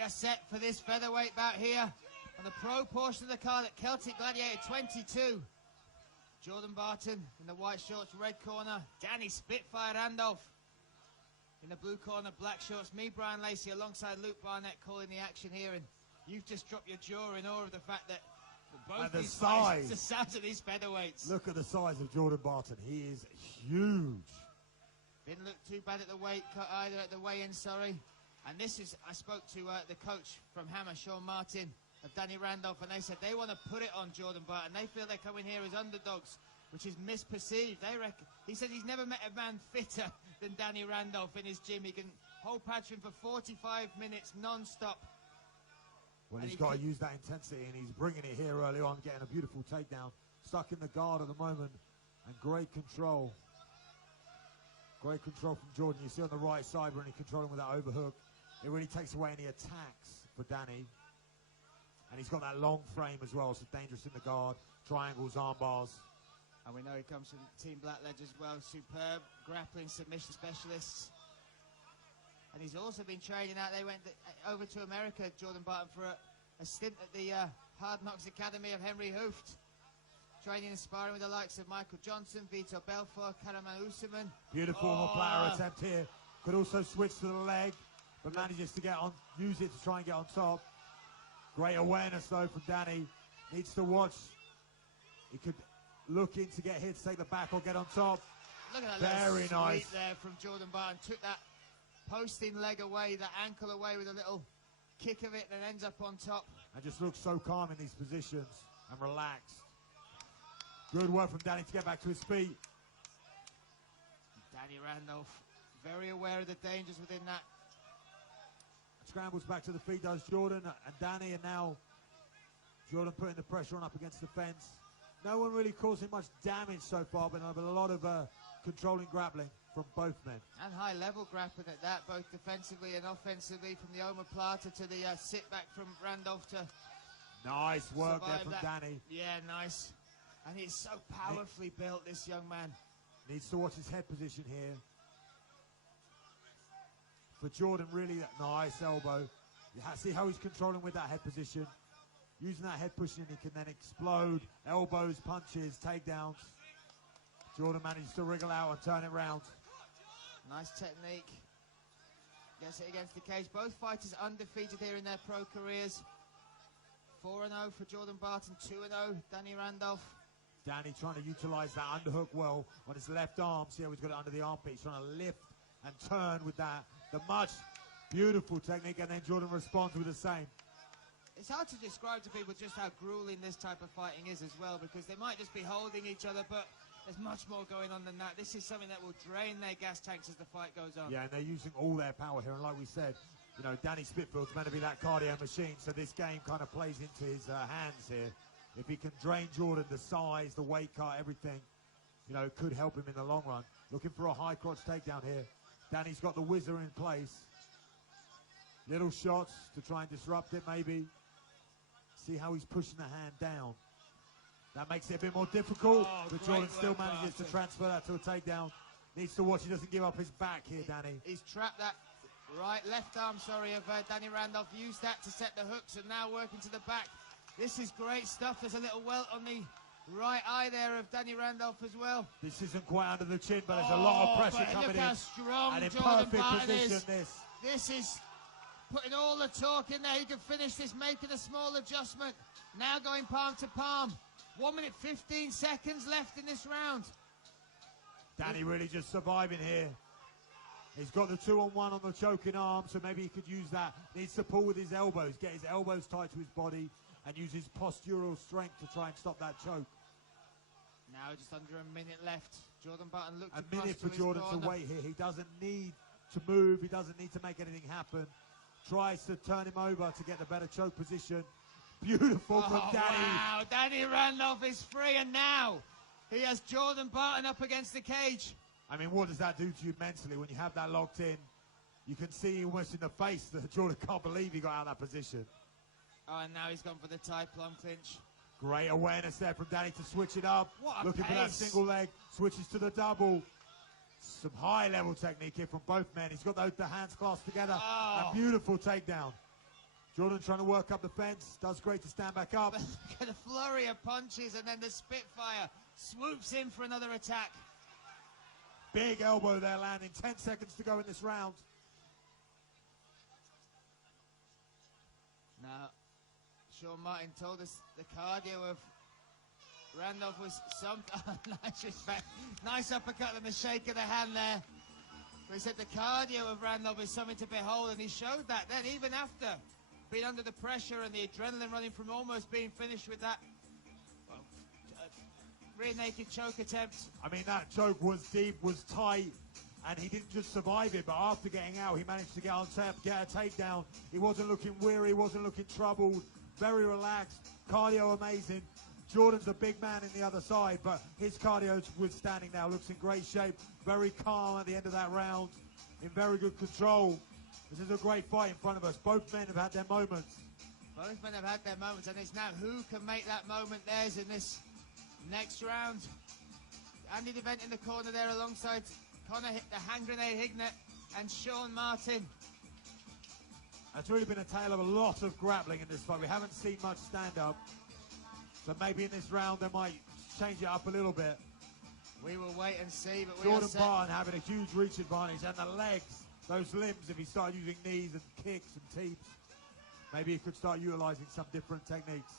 We are set for this featherweight bout here on the pro portion of the card at Celtic Gladiator 22. Jordan Barton in the white shorts, red corner. Danny Spitfire Randolph in the blue corner, black shorts. Me, Brian Lacey, alongside Luke Barnett calling the action here. And you've just dropped your jaw in awe of the fact that both these fights, the size of these featherweights. Look at the size of Jordan Barton. He is huge. Didn't look too bad at the weight cut either, at the weigh-in, sorry. And this is, I spoke to the coach from Hammer, Sean Martin, of Danny Randolph, and they said they want to put it on Jordan Barton. They feel they're coming here as underdogs, which is misperceived. They reckon, he said he's never met a man fitter than Danny Randolph in his gym. He can hold pads for him for 45 minutes non-stop. Well, he's got to use that intensity, and he's bringing it here early on, getting a beautiful takedown. Stuck in the guard at the moment, and great control. Great control from Jordan. You see on the right side when he's controlling with that overhook. It really takes away any attacks for Danny. And he's got that long frame as well, so dangerous in the guard. Triangles, arm bars. And we know he comes from Team Blackledge as well. Superb grappling submission specialists. And he's also been training out. They went over to America, Jordan Barton, for a stint at the Hard Knocks Academy of Henry Hooft. Training and sparring with the likes of Michael Johnson, Vito Belfort, Karaman Usman. Beautiful platter attempt here. Could also switch to the leg, but manages to get on, use it to try and get on top. Great awareness though from Danny. Needs to watch. He could look in to get hit, to take the back or get on top. Look at that very little nice sweep there from Jordan Barton. Took that posting leg away, that ankle away with a little kick of it, and ends up on top. And just looks so calm in these positions and relaxed. Good work from Danny to get back to his feet. Danny Randolph, very aware of the dangers within that. Scrambles back to the feet, does Jordan and Danny, and now Jordan putting the pressure on up against the fence. No one really causing much damage so far, but a lot of controlling grappling from both men. And high-level grappling at that, both defensively and offensively, from the omoplata to the sit-back from Randolph to... Nice work there from Danny. Yeah, nice. And he's so powerfully built, this young man. Needs to watch his head position here. For Jordan, really nice elbow. See how he's controlling with that head position. Using that head pushing, he can then explode. Elbows, punches, takedowns. Jordan manages to wriggle out and turn it round. Nice technique. Gets it against the cage. Both fighters undefeated here in their pro careers. 4-0 for Jordan Barton, 2-0 Danny Randolph. Danny trying to utilize that underhook well on his left arm. See how he's got it under the armpit. He's trying to lift and turn with that. The much beautiful technique, and then Jordan responds with the same. It's hard to describe to people just how grueling this type of fighting is as well, because they might just be holding each other, but there's much more going on than that. This is something that will drain their gas tanks as the fight goes on. Yeah, and they're using all their power here, and like we said, you know, Danny Spitfield's meant to be that cardio machine, so this game kind of plays into his hands here. If he can drain Jordan, the size, the weight cut, everything, you know, it could help him in the long run. Looking for a high crotch takedown here. Danny's got the whizzer in place. Little shots to try and disrupt it, maybe. See how he's pushing the hand down. That makes it a bit more difficult, but Jordan still manages to transfer that to a takedown. Needs to watch he doesn't give up his back here, Danny. He's trapped that left arm, of Danny Randolph. Used that to set the hooks, and now working to the back. This is great stuff. There's a little welt on the right eye there of Danny Randolph as well. This isn't quite under the chin, but there's a lot of pressure coming in. Look how strong and in Jordan perfect Barton position, is. This is putting all the torque in there. He can finish this, making a small adjustment. Now going palm to palm. 1 minute 15 seconds left in this round. Danny really just surviving here. He's got the 2-on-1 on the choking arm, so maybe he could use that. Needs to pull with his elbows, get his elbows tight to his body, and use his postural strength to try and stop that choke. Now just under a minute left. Jordan Barton looks a minute for Jordan to wait here. He doesn't need to move. He doesn't need to make anything happen. Tries to turn him over to get the better choke position. Beautiful from Danny. Wow, Danny Randolph is free, and now he has Jordan Barton up against the cage. I mean, what does that do to you mentally when you have that locked in? You can see almost in the face that Jordan can't believe he got out of that position. Oh, and now he's gone for the tie plum clinch. Great awareness there from Danny to switch it up. What a Looking for that single leg, switches to the double. Some high-level technique here from both men. He's got the hands clasped together. A beautiful takedown. Jordan trying to work up the fence. Does great to stand back up. Look at the flurry of punches, and then the Spitfire swoops in for another attack. Big elbow there landing. 10 seconds to go in this round. Now, Sean Martin told us the cardio of Randolph was some nice respect. Nice uppercut and the shake of the hand there. But he said the cardio of Randolph is something to behold, and he showed that then, even after being under the pressure and the adrenaline running from almost being finished with that rear naked choke attempt. I mean, that choke was deep, was tight, and he didn't just survive it, but after getting out, he managed to get on top, get a takedown. He wasn't looking weary, wasn't looking troubled, very relaxed, cardio amazing. Jordan's a big man in the other side, but his cardio withstanding now, looks in great shape, very calm at the end of that round, in very good control. This is a great fight in front of us. Both men have had their moments. Both men have had their moments, and it's now who can make that moment theirs in this next round. Andy DeVent in the corner there alongside Connor, the hand grenade Hignett, and Sean Martin. It's really been a tale of a lot of grappling in this fight. We haven't seen much stand-up. So maybe in this round they might change it up a little bit. We will wait and see. But Jordan Barton having a huge reach advantage, and the legs, those limbs, if he started using knees and kicks and teeps, maybe he could start utilizing some different techniques.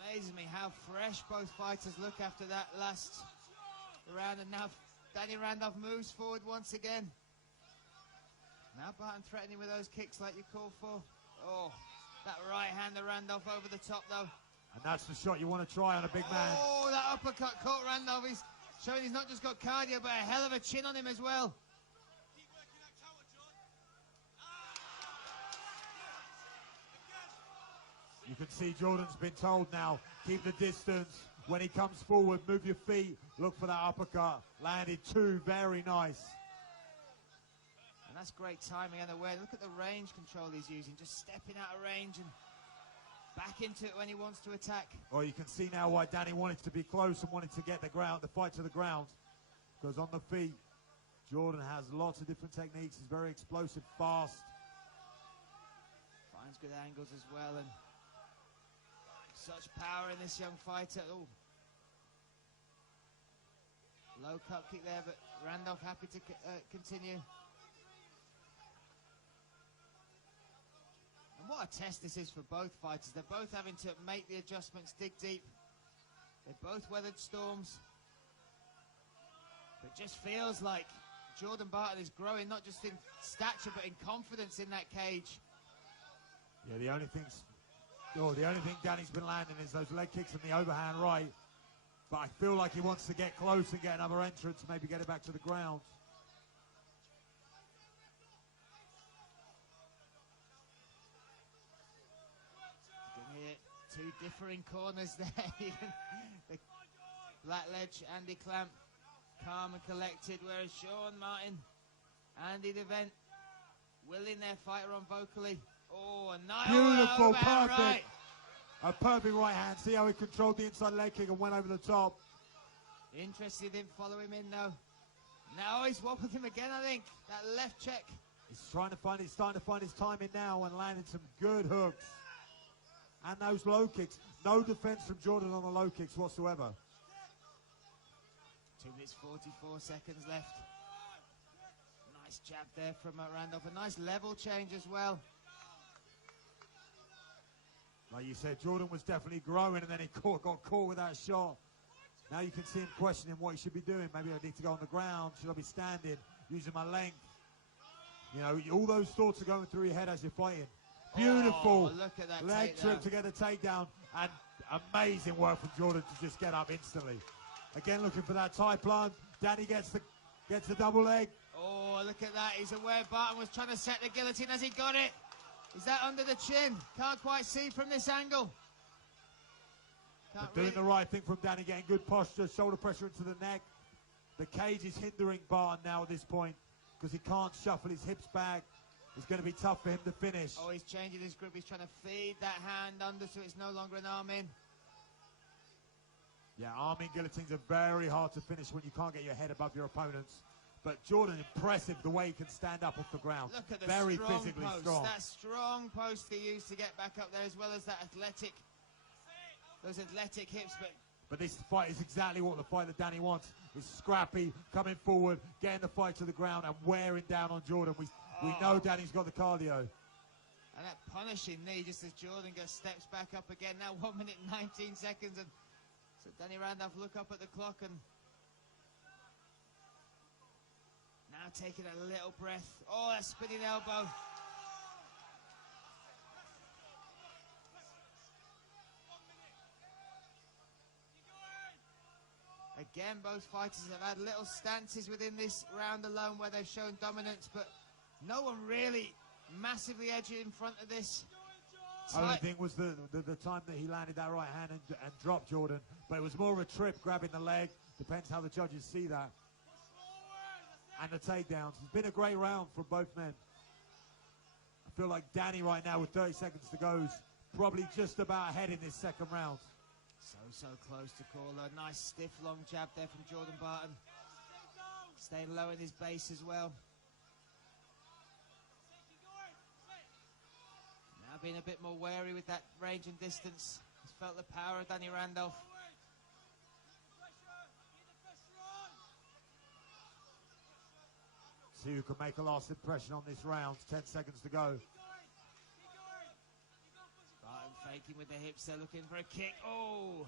Amazes me how fresh both fighters look after that last round, and now Danny Randolph moves forward once again. Now Barton threatening with those kicks like you called for. Oh, that right hand of Randolph over the top though. And that's the shot you want to try on a big man. Oh, that uppercut caught Randolph. He's showing he's not just got cardio, but a hell of a chin on him as well. You can see Jordan's been told now, keep the distance. When he comes forward, move your feet, look for that uppercut. Landed two, very nice. And that's great timing and aware. Look at the range control he's using, just stepping out of range and back into it when he wants to attack. Well, you can see now why Danny wanted to be close and wanted to get the fight to the ground. Because on the feet, Jordan has lots of different techniques. He's very explosive, fast. Finds good angles as well, and such power in this young fighter. Oh. Low cut kick there, but Randolph happy to continue. And what a test this is for both fighters. They're both having to make the adjustments, dig deep. They both weathered storms. But it just feels like Jordan Barton is growing, not just in stature, but in confidence in that cage. Yeah, the only thing Danny's been landing is those leg kicks and the overhand right. But I feel like he wants to get close and get another entrance, maybe get it back to the ground. You can hear two differing corners there. The Blackledge, Andy Clamp, calm and collected, whereas Sean Martin, Andy DeVent, willing their fighter on vocally. Oh, a nice beautiful, perfect. Right. A perfect right hand. See how he controlled the inside leg kick and went over the top. Interesting, he didn't follow him in though. Now he's wobbled him again, I think. That left check. He's starting to find his timing now and landing some good hooks. And those low kicks. No defense from Jordan on the low kicks whatsoever. 2 minutes 44 seconds left. Nice jab there from Randolph. A nice level change as well. Like you said, Jordan was definitely growing, and then he got caught with that shot. Now you can see him questioning what he should be doing. Maybe I need to go on the ground. Should I be standing, using my length? You know, all those thoughts are going through your head as you're fighting. Beautiful look at that leg trip to get a takedown, and amazing work from Jordan to just get up instantly. Again, looking for that tie plant. Danny gets the double leg. Oh, look at that. He's aware Barton was trying to set the guillotine as he got it. Is that under the chin? Can't quite see from this angle. Doing the right thing from Danny, getting good posture, shoulder pressure into the neck. The cage is hindering Barton now at this point because he can't shuffle his hips back. It's going to be tough for him to finish. Oh, he's changing his grip. He's trying to feed that hand under so it's no longer an arm in. Yeah, arm in guillotines are very hard to finish when you can't get your head above your opponents. But Jordan, impressive the way he can stand up off the ground. Look at the very strong physically post. strong. That strong post he used to get back up there, as well as that athletic, those athletic hips. But this fight is exactly what the fight that Danny wants. It's scrappy, coming forward, getting the fight to the ground and wearing down on Jordan. We know Danny's got the cardio. And that punishing knee, just as Jordan goes steps back up again. Now 1 minute and 19 seconds. And so Danny Randolph look up at the clock and now taking a little breath. Oh, that spinning elbow. Again, both fighters have had little stances within this round alone where they've shown dominance, but no one really massively edging in front of this. Only thing was the time that he landed that right hand and dropped Jordan, but it was more of a trip, grabbing the leg. Depends how the judges see that. And the takedowns. It's been a great round for both men. I feel like Danny right now with 30 seconds to go is probably just about ahead in this second round. So close to call. A nice stiff long jab there from Jordan Barton. Staying low in his base as well. Now being a bit more wary with that range and distance. He's felt the power of Danny Randolph. See who can make a last impression on this round. 10 seconds to go. Barton faking with the hips there, looking for a kick. Oh!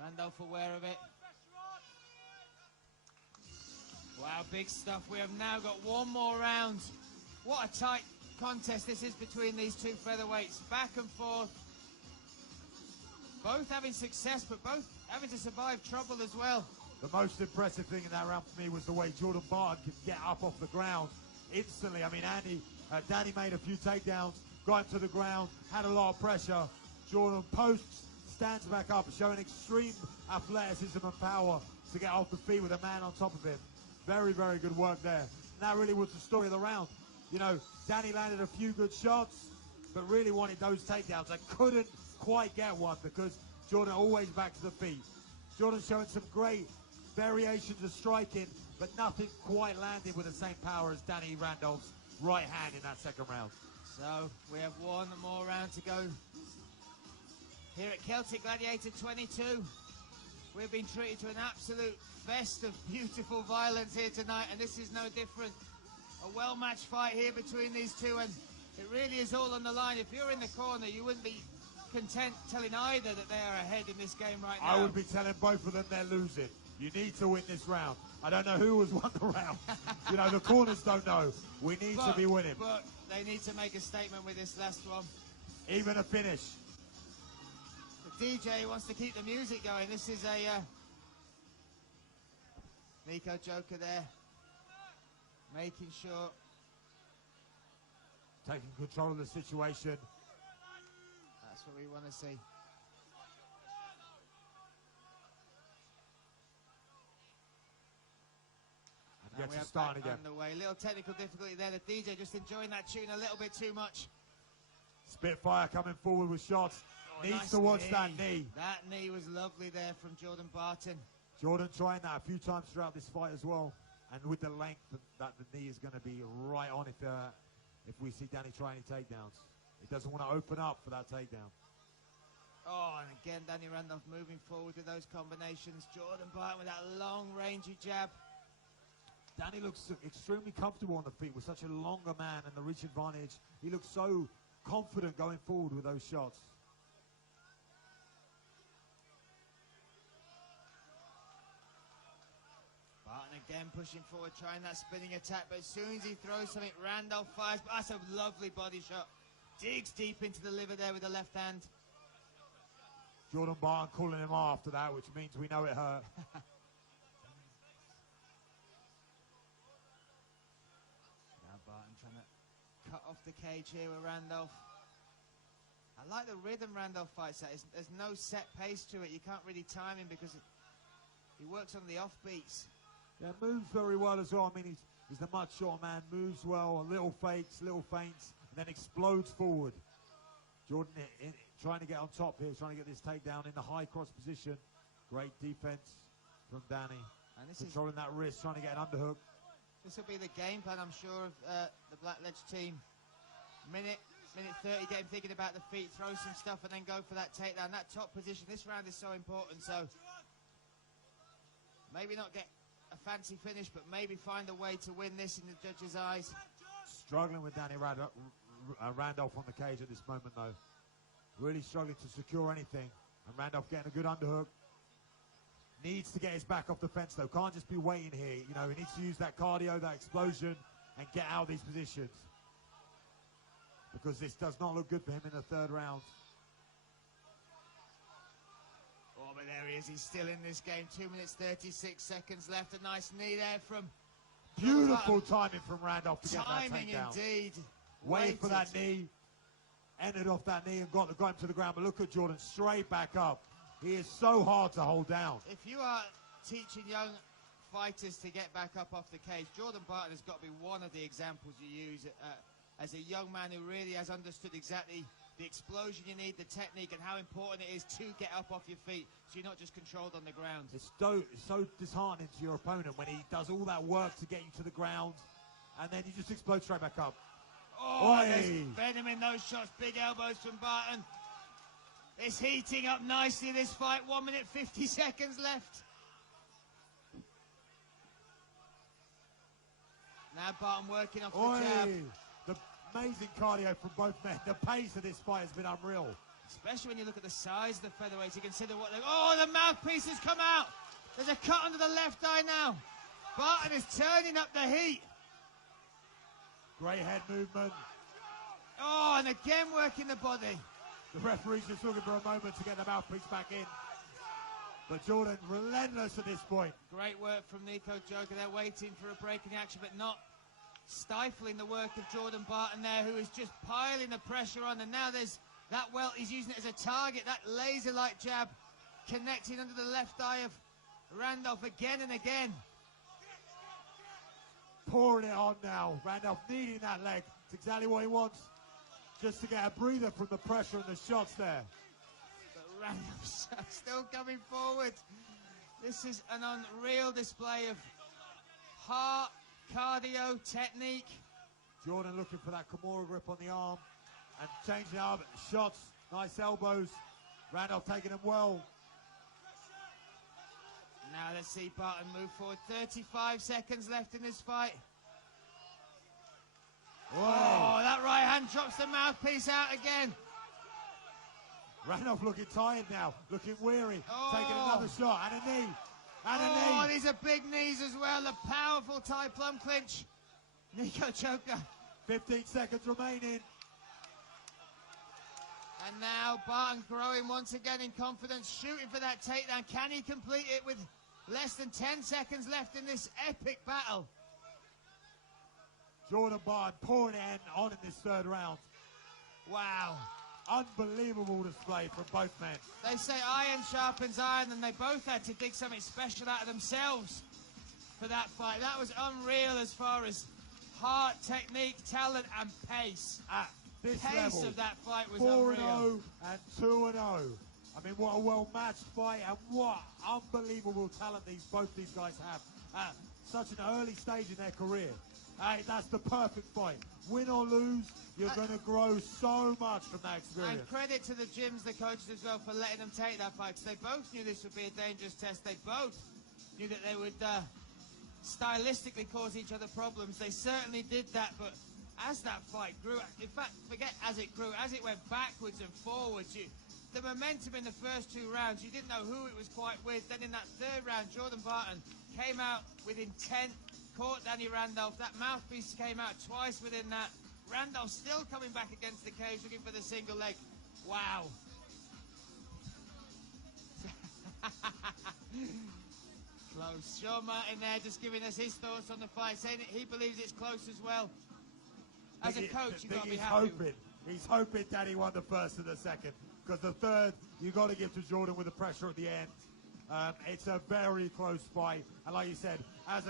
Randolph aware of it. Wow, big stuff. We have now got one more round. What a tight contest this is between these two featherweights. Back and forth. Both having success, but both having to survive trouble as well. The most impressive thing in that round for me was the way Jordan Barton could get up off the ground instantly. I mean, Danny made a few takedowns, got him to the ground, had a lot of pressure. Jordan posts, stands back up, showing extreme athleticism and power to get off the feet with a man on top of him. Very, very good work there. And that really was the story of the round. You know, Danny landed a few good shots, but really wanted those takedowns. I couldn't quite get one because Jordan always back to the feet. Jordan showing some great variations of striking, but nothing quite landed with the same power as Danny Randolph's right hand in that second round. So we have one more round to go here at Celtic Gladiator 22. We've been treated to an absolute fest of beautiful violence here tonight, and this is no different. A well-matched fight here between these two, and it really is all on the line. If you're in the corner, you wouldn't be content telling either that they are ahead in this game right now. I would be telling both of them they're losing. You need to win this round. I don't know who has won the round. You know, the corners don't know. We need to be winning. But they need to make a statement with this last one. Even a finish. The DJ wants to keep the music going. This is a Nico Joker there, making sure. Taking control of the situation. That's what we want to see. And gets it started again. Underway. Little technical difficulty there. The DJ just enjoying that tune a little bit too much. Spitfire coming forward with shots. Oh, Needs nice to watch knee. that knee. That knee was lovely there from Jordan Barton. Jordan trying that a few times throughout this fight as well. And with the length that the knee is going to be right on if we see Danny try any takedowns. He doesn't want to open up for that takedown. Oh, and again, Danny Randolph moving forward with those combinations. Jordan Barton with that long, rangy jab. Danny looks extremely comfortable on the feet with such a longer man and the reach advantage. He looks so confident going forward with those shots. Barton again pushing forward, trying that spinning attack, but as soon as he throws something, Randolph fires. That's a lovely body shot. Digs deep into the liver there with the left hand. Jordan Barton calling him off after that, which means we know it hurt. Now Barton trying to cut off the cage here with Randolph. I like the rhythm Randolph fights at. There's no set pace to it. You can't really time him because he works on the offbeats. Yeah, moves very well as well. I mean, he's a much shorter man, moves well, little fakes, little feints, and then explodes forward. Jordan trying to get on top here, trying to get this takedown in the high cross position. Great defense from Danny. And controlling that wrist, trying to get an underhook. This will be the game plan, I'm sure, of the Blackledge team. Minute 30, get him thinking about the feet, throw some stuff, and then go for that takedown. That top position, this round is so important, so maybe not get a fancy finish, but maybe find a way to win this in the judges' eyes. Struggling with Danny Randolph on the cage at this moment, though. Really struggling to secure anything. And Randolph getting a good underhook. Needs to get his back off the fence, though. Can't just be waiting here. You know, he needs to use that cardio, that explosion, and get out of these positions. Because this does not look good for him in the third round. Oh, but there he is. He's still in this game. 2 minutes, 36 seconds left. A nice knee there from... Beautiful timing from Randolph to get that takedown. Timing indeed. Waited for that knee. Ended off that knee and got him to the ground. But look at Jordan, straight back up. He is so hard to hold down. If you are teaching young fighters to get back up off the cage, Jordan Barton has got to be one of the examples you use as a young man who really has understood exactly the explosion you need, the technique, and how important it is to get up off your feet so you're not just controlled on the ground. It's so disheartening to your opponent when he does all that work to get you to the ground and then you just explode straight back up. Oh, there's venom in those shots. Big elbows from Barton. It's heating up nicely, this fight. 1 minute, 50 seconds left. Now Barton working off the jab. The amazing cardio from both men. The pace of this fight has been unreal. Especially when you look at the size of the featherweights. You consider what they're... Oh, the mouthpiece has come out. There's a cut under the left eye now. Barton is turning up the heat. Great head movement. Oh, and again working the body. The referee's just looking for a moment to get the mouthpiece back in. But Jordan, relentless at this point. Great work from Nico Joker. They're waiting for a break in the action, but not stifling the work of Jordan Barton there, who is just piling the pressure on. And now there's that welt. He's using it as a target. That laser-like jab connecting under the left eye of Randolph again and again. Pouring it on now. Randolph needing that leg. It's exactly what he wants. Just to get a breather from the pressure and the shots there. But Randolph's still coming forward. This is an unreal display of heart, cardio, technique. Jordan looking for that Kimura grip on the arm and changing up. Shots, nice elbows. Randolph taking them well. Now let's see Barton move forward. 35 seconds left in this fight. Whoa. Oh, that right hand drops the mouthpiece out again. Randolph looking tired now, looking weary, taking Oh. another shot, and a knee, and a Oh, knee. these are big knees as well. The powerful Thai plum clinch. Nico Joker. 15 seconds remaining. And now Barton growing once again in confidence, shooting for that takedown. Can he complete it with less than 10 seconds left in this epic battle? Jordan Barton pouring it on in this third round. Wow. Unbelievable display from both men. They say iron sharpens iron, and they both had to dig something special out of themselves for that fight. That was unreal as far as heart, technique, talent, and pace. At this Pace level, of that fight was 4-0 unreal. and 2-0. I mean, what a well-matched fight, and what unbelievable talent both these guys have at such an early stage in their career. Hey, that's the perfect fight. Win or lose, you're going to grow so much from that experience. And credit to the gyms, the coaches as well, for letting them take that fight, because they both knew this would be a dangerous test. They both knew that they would stylistically cause each other problems. They certainly did that, but as that fight grew, in fact, forget as it grew, as it went backwards and forwards, the momentum in the first two rounds, you didn't know who it was quite with. Then in that third round, Jordan Barton came out with intent, caught Danny Randolph. That mouthpiece came out twice within that. Randolph still coming back against the cage, looking for the single leg. Wow. Close. Sean Martin there just giving us his thoughts on the fight, saying that he believes it's close as well. As a coach, you've got to be happy. He's hoping Danny won the first and the second, because the third, you've got to give to Jordan with the pressure at the end. It's a very close fight, and like you said, as a